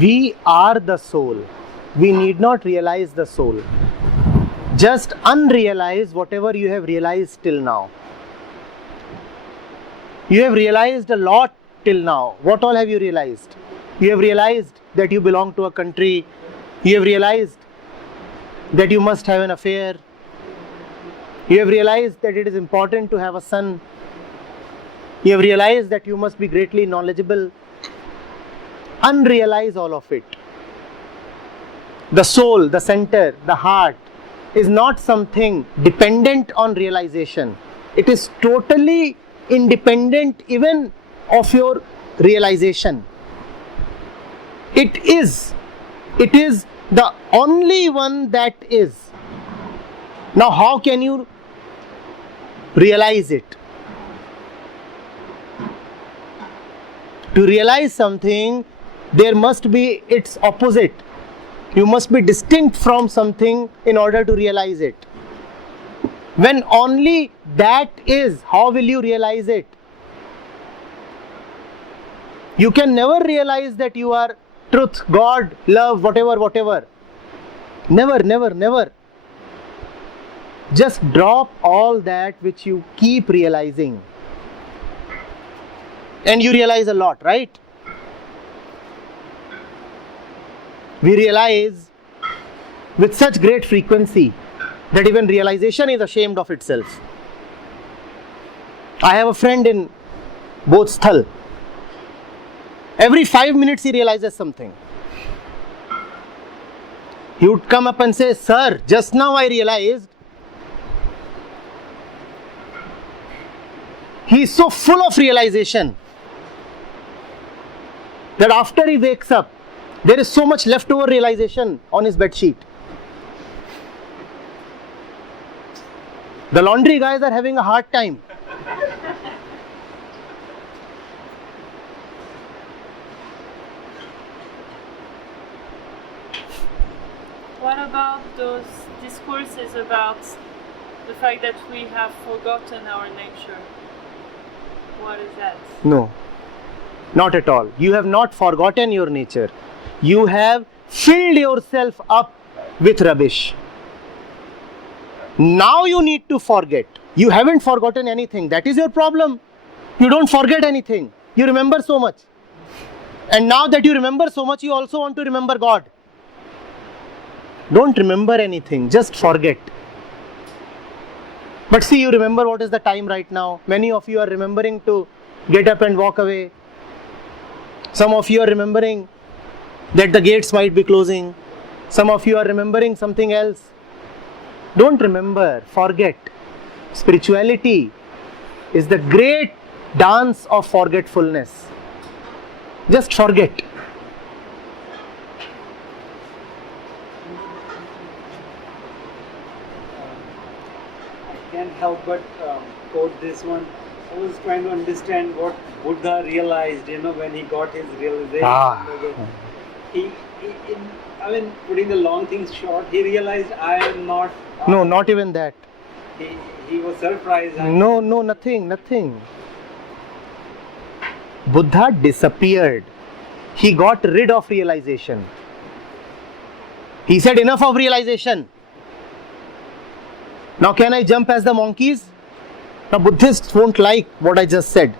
We are the soul. We need not realize the soul. Just unrealize whatever you have realized till now. You have realized a lot till now. What all have you realized? You have realized that you belong to a country. You have realized that you must have an affair. You have realized that it is important to have a son. You have realized that you must be greatly knowledgeable. Unrealize all of it. The soul, the center, the heart is not something dependent on realization. It is totally independent even of your realization. It is the only one that is. Now how can you realize it? To realize something, there must be its opposite. You must be distinct from something in order to realize it. When only that is, how will you realize it? You can never realize that you are truth, God, love, whatever. Never. Just drop all that which you keep realizing. And you realize a lot, right? We realize with such great frequency that even realization is ashamed of itself. I have a friend in Bodhsthal. Every 5 minutes he realizes something. He would come up and say, "Sir, just now I realized." He is so full of realization that after he wakes up, there is so much leftover realization on his bed sheet. The laundry guys are having a hard time. What about those discourses about the fact that we have forgotten our nature? What is that? No, not at all. You have not forgotten your nature. You have filled yourself up with rubbish. Now you need to forget. You haven't forgotten anything. That is your problem. You don't forget anything. You remember so much. And now that you remember so much, you also want to remember God. Don't remember anything. Just forget. But see, you remember what is the time right now. Many of you are remembering to get up and walk away. Some of you are remembering that the gates might be closing. Some of you are remembering something else. Don't remember, forget. Spirituality is the great dance of forgetfulness. Just forget. I can't help but quote this one. I was trying to understand what Buddha realized, when he got his realization. Putting the long things short, he realized I am not. No, not even that. He was surprised. No, nothing. Buddha disappeared. He got rid of realization. He said, enough of realization. Now can I jump as the monkeys? Now Buddhists won't like what I just said.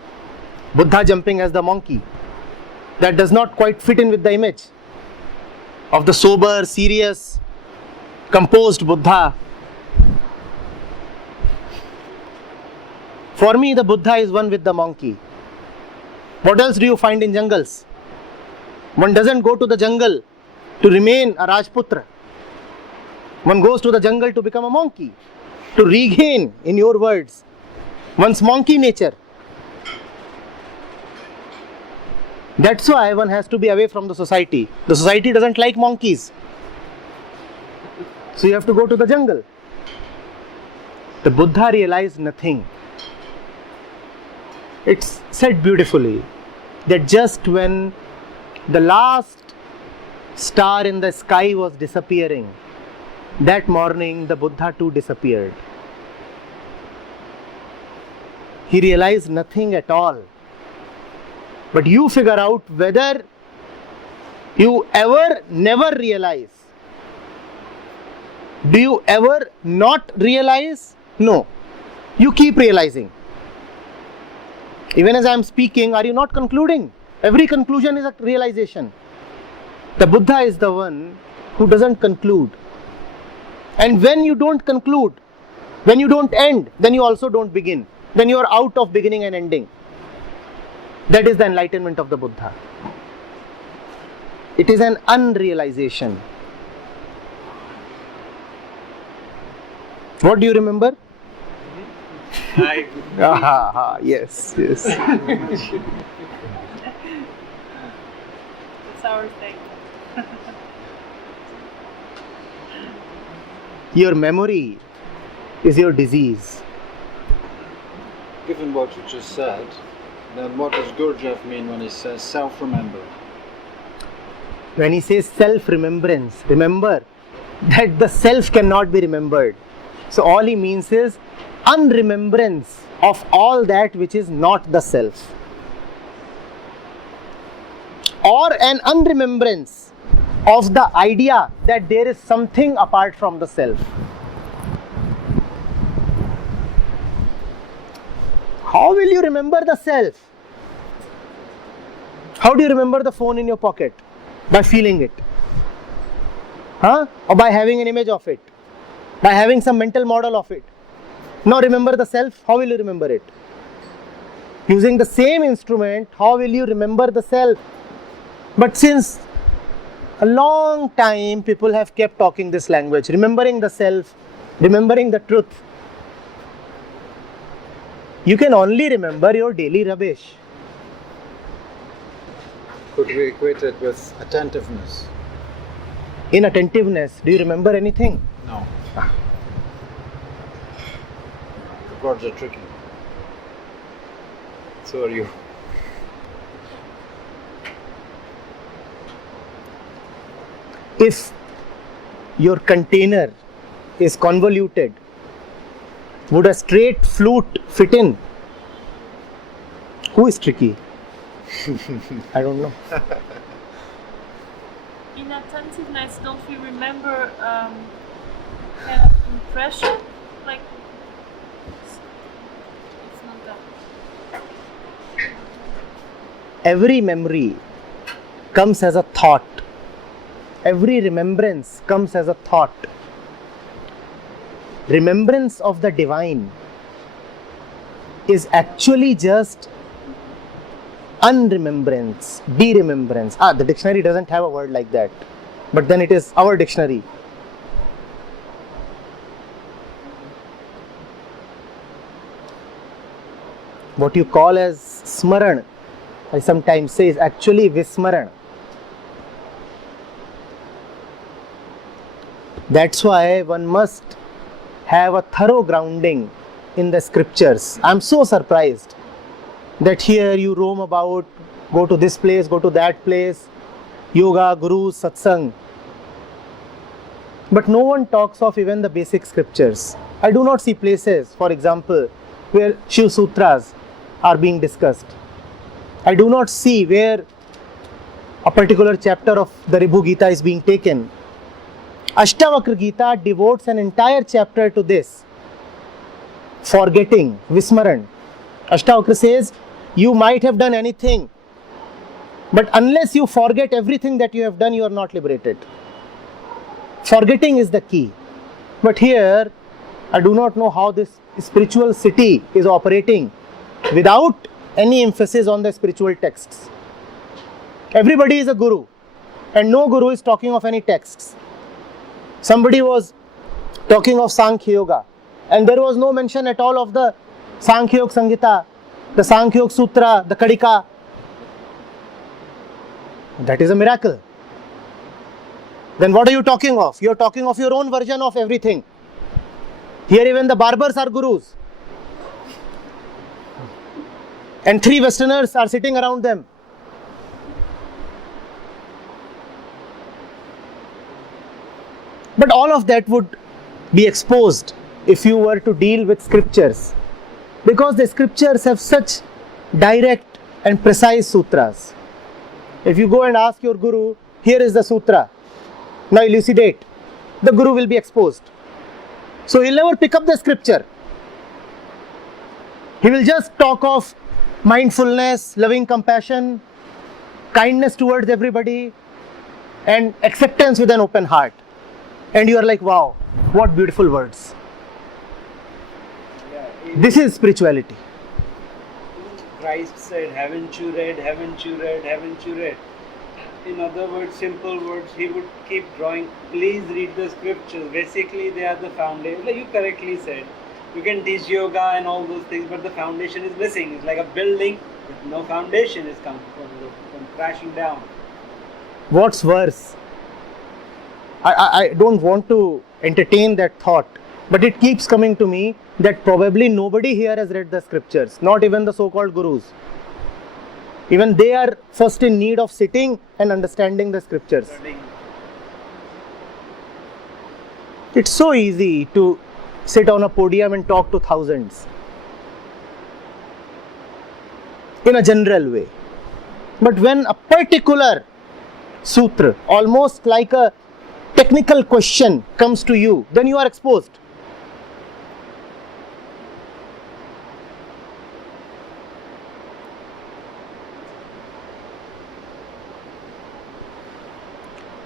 Buddha jumping as the monkey. That does not quite fit in with the image of the sober, serious, composed Buddha. For me, the Buddha is one with the monkey. What else do you find in jungles? One doesn't go to the jungle to remain a Rajputra. One goes to the jungle to become a monkey, to regain, in your words, one's monkey nature. That's why one has to be away from the society. The society doesn't like monkeys. So you have to go to the jungle. The Buddha realized nothing. It's said beautifully that just when the last star in the sky was disappearing, that morning the Buddha too disappeared. He realized nothing at all. But you figure out whether You ever never realize? Do you ever not realize? No. You keep realizing. Even as I am speaking, are you not concluding? Every conclusion is a realization. The Buddha is the one who doesn't conclude. And when you don't conclude, when you don't end, then you also don't begin. Then you are out of beginning and ending. That is the enlightenment of the Buddha. It is an unrealization. What do you remember? Yes. It's our thing. Your memory is your disease. Given what you just said, then what does Gurdjieff mean when he says self-remember? When he says self-remembrance, remember that the self cannot be remembered. So all he means is unremembrance of all that which is not the self. Or an unremembrance of the idea that there is something apart from the self. How will you remember the self? How do you remember the phone in your pocket? By feeling it. Or by having an image of it. By having some mental model of it. Now remember the self, how will you remember it? Using the same instrument, how will you remember the self? But since a long time people have kept talking this language, remembering the self, remembering the truth, you can only remember your daily rubbish. Could we equate it with attentiveness? In attentiveness, do you remember anything? No. The gods are tricky. So are you. If your container is convoluted, would a straight flute fit in? Who is tricky? I don't know. In attentiveness, don't we remember kind of impression? Like, it's not that. Every memory comes as a thought. Every remembrance comes as a thought. Remembrance of the divine is actually just unremembrance, de-remembrance. The dictionary doesn't have a word like that, but then it is our dictionary. What you call as smaran, I sometimes say, is actually vismaran. That's why one must have a thorough grounding in the scriptures. I'm so surprised that here you roam about, go to this place, go to that place, yoga, gurus, satsang. But no one talks of even the basic scriptures. I do not see places, for example, where Shiv Sutras are being discussed. I do not see where a particular chapter of the Ribhu Gita is being taken. Ashtavakra Gita devotes an entire chapter to this. Forgetting, Vismaran. Ashtavakra says, you might have done anything, but unless you forget everything that you have done, you are not liberated. Forgetting is the key. But here, I do not know how this spiritual city is operating without any emphasis on the spiritual texts. Everybody is a guru, and no guru is talking of any texts. Somebody was talking of Sankhya Yoga, and there was no mention at all of the Sankhya Yoga Samhita, the Sankhya Yoga Sutra, the Kadika. That is a miracle. Then what are you talking of? You are talking of your own version of everything. Here even the barbers are gurus. And 3 Westerners are sitting around them. But all of that would be exposed if you were to deal with scriptures, because the scriptures have such direct and precise sutras. If you go and ask your guru, here is the sutra, now elucidate. The Guru will be exposed. So he'll never pick up the scripture. He will just talk of mindfulness, loving compassion, kindness towards everybody, and acceptance with an open heart. And you are like, wow, what beautiful words. This is spirituality. Christ said, haven't you read, haven't you read, haven't you read? In other words, simple words, he would keep drawing, please read the scriptures. Basically, they are the foundation. Like you correctly said, you can teach yoga and all those things, but the foundation is missing. It's like a building with no foundation is come from crashing down. What's worse? I don't want to entertain that thought, but it keeps coming to me that probably nobody here has read the scriptures, not even the so-called gurus. Even they are first in need of sitting and understanding the scriptures. It's so easy to sit on a podium and talk to thousands in a general way. But when a particular sutra, almost like a technical question, comes to you, then you are exposed.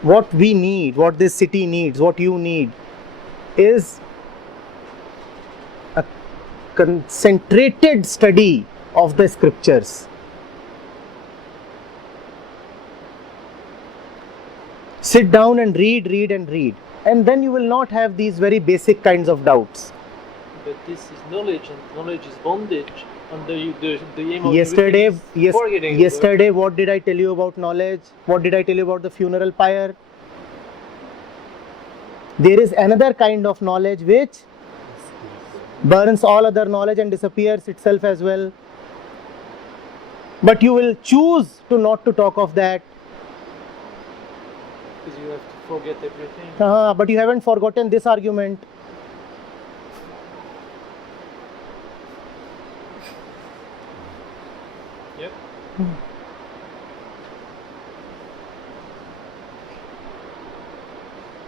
What we need, what this city needs, what you need is a concentrated study of the scriptures. Sit down and read, and then you will not have these very basic kinds of doubts. But this is knowledge, and knowledge is bondage. And the aim of Yesterday, forgetting what did I tell you about knowledge? What did I tell you about the funeral pyre? There is another kind of knowledge which burns all other knowledge and disappears itself as well. But you will choose to not to talk of that. because you have to forget everything. But you haven't forgotten this argument. Yep.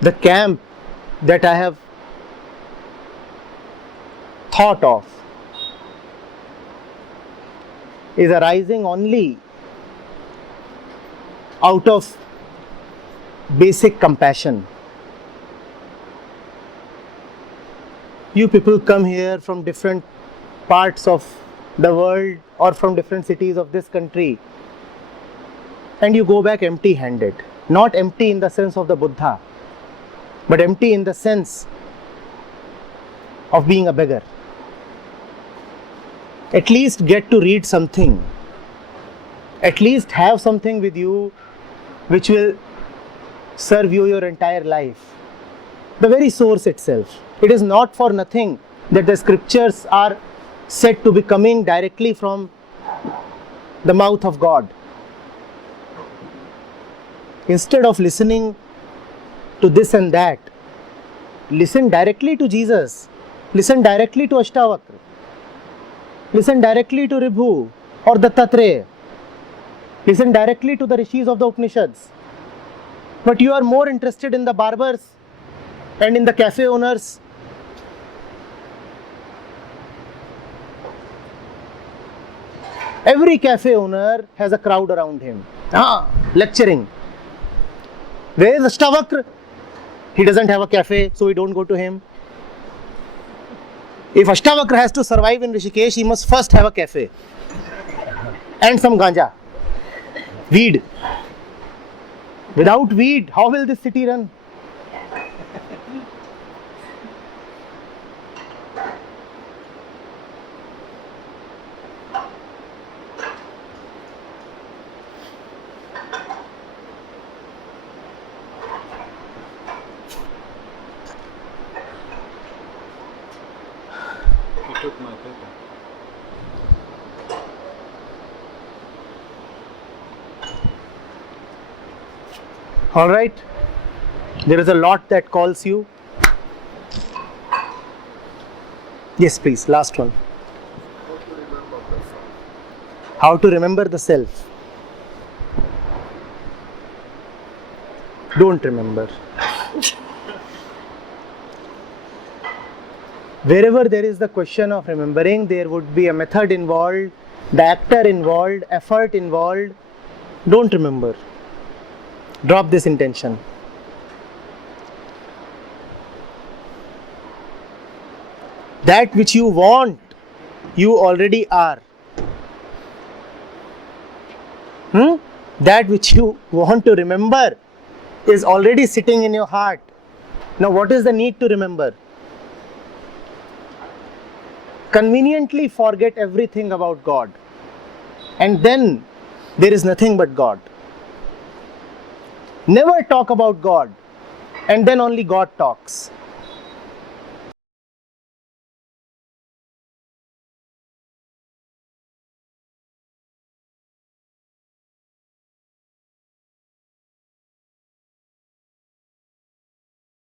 The camp that I have thought of is arising only out of basic compassion. You people come here from different parts of the world or from different cities of this country, and you go back empty-handed. Not empty in the sense of the Buddha, but empty in the sense of being a beggar. At least get to read something. At least have something with you which will serve you your entire life. The very source itself. It is not for nothing that the scriptures are said to be coming directly from the mouth of God. Instead of listening to this and that, listen directly to Jesus. Listen directly to Ashtavakra. Listen directly to Ribhu or Dattatreya. Listen directly to the rishis of the Upanishads. But you are more interested in the barbers and in the cafe owners. Every cafe owner has a crowd around him, lecturing. Where is Ashtavakra? He doesn't have a cafe, so we don't go to him. If Ashtavakra has to survive in Rishikesh, he must first have a cafe and some ganja, weed. Without weed, how will this city run? You took my paper. All right. There is a lot that calls you. Yes, please. Last one. How to remember the self. don't remember. Wherever there is the question of remembering, there would be a method involved, the actor involved, effort involved. Don't remember. Drop this intention. That which you want, you already are. That which you want to remember is already sitting in your heart. Now, what is the need to remember? Conveniently forget everything about God, and then there is nothing but God. Never talk about God, and then only God talks.